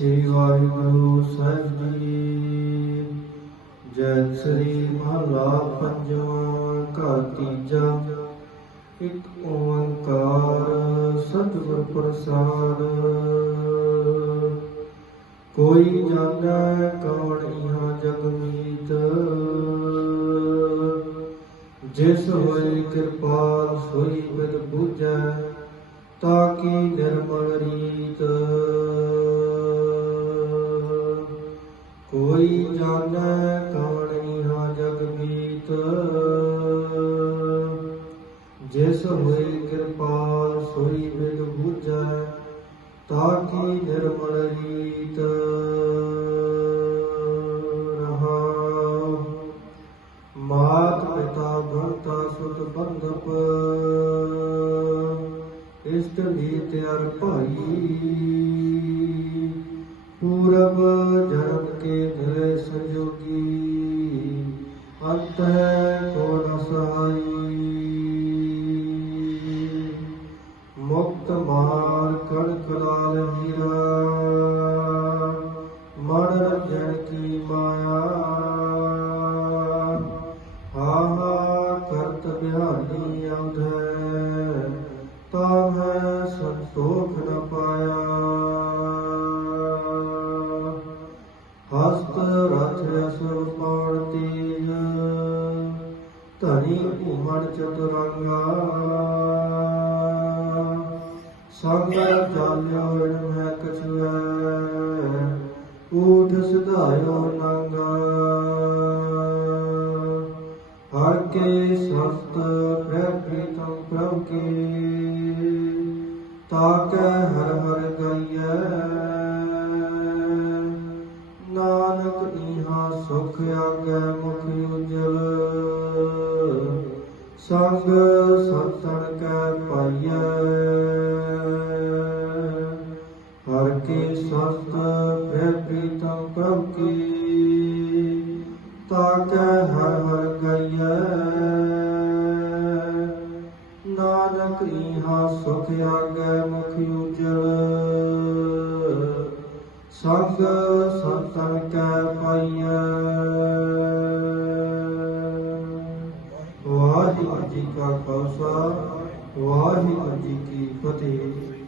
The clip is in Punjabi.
ਸ੍ਰੀ ਵਾਹਿਗੁਰੂ ਸਾਹਿਬ ਜੀ। ਜੈ ਸ੍ਰੀ ਮਹਲਾ ਪੰਜਵਾਂ ਘਰ ਤੀਜਾ। ਇੱਕ ਓੰਕਾਰ ਸਤਿਗੁਰ ਪ੍ਰਸਾਦ। ਕੋਈ ਜਾਣੈ ਕੌਣ ਇਹਾਂ ਜਗ ਮੀਤ। ਜਿਸ ਹੋਈ ਕਿਰਪਾਲ ਸੋਈ ਬਿਦ ਬੂਝੈ ਤਾਕੀ ਨਿਰਮਲ ਰੀਤ। ਕੋਈ ਜਾਣੈ ਕੌਣ ਹਾਂ ਜਗਗੀਤ ਜਿਸ ਹੋਏ ਕਿਰਪਾਲ ਸੋਈ ਬਿਦ ਬੂਝੈ ਤਾਕੀ ਨਿਰਮਲ ਰੀਤ? ਰਹਾਉ। ਮਾਤ ਪਿਤਾ ਭਰਤਾ ਸੁਤ ਬੰਧਪ। ਇਸ਼ਟ ਨੀਤ ਅਰ ਭਾਈ। ਪੂਰਬ ਜਨਮ ਕੇ ਮਿਲੇ ਸੰਜੋਗੀ। ਅੰਤ ਹੈ ਕੋ ਨ ਸਹਾਈ ਮੁਕਤ ਮਾਰ ਕਣਕ ਲਾਲ ਹੀਰਾ ਮਨ ਰੰਜਨ ਕੀ ਮਾਇਆ। ਆਹਾ ਹਾ ਕਰਤ ਬਿਹਾਨੀ ਆਉਧੈ ਤਾ ਹੈ ਸੰਤੋਖ ਨ ਪਾਇਆ। ਹਸਤ ਰਥ ਅਸੁਰ ਪਾਣ ਧਨੀ ਘੁਮਣ ਚਤੁਰੰਗਾ। ਸੰਗ ਜਾਲਿਓ ਇਨ ਮੈਂ ਕਛੁਐ, ਊਠ ਸਿਧਾਇਓ ਨੰਗਾ। ਹਰ ਕੇ ਸਤ ਪ੍ਰਭ ਪ੍ਰਭ ਕੀ, ਤਾਕੈ ਹਰ ਹਰ ਗਈਐ ਨਾਨਕ ਇਹਾਂ ਸੁਖ ਆਗੈ ਮੁਖ ਉਜਲ। ਸੰਗ ਸਤਨ ਕੈ ਪਾਈਐ। ਹਰ ਕੀ ਸਤ ਪ੍ਰਭ ਪ੍ਰੀਤਮ ਪ੍ਰਭ ਕੀ, ਤਾਕੈ ਹਰ ਹਰ ਗਈਐ। ਨਾਨਕ ਇਹਾਂ ਸੁਖ ਆਗੈ ਮੁਖ ਉਜਲ। ਸੰਗ ਸਤਨ ਕੈ ਪਾਈਐ। ਵਾਹਿਗੁਰੂ ਜੀ ਕਾ ਖਾਲਸਾ ਵਾਹਿਗੁਰੂ ਜੀ ਕੀ ਫਤਿਹ।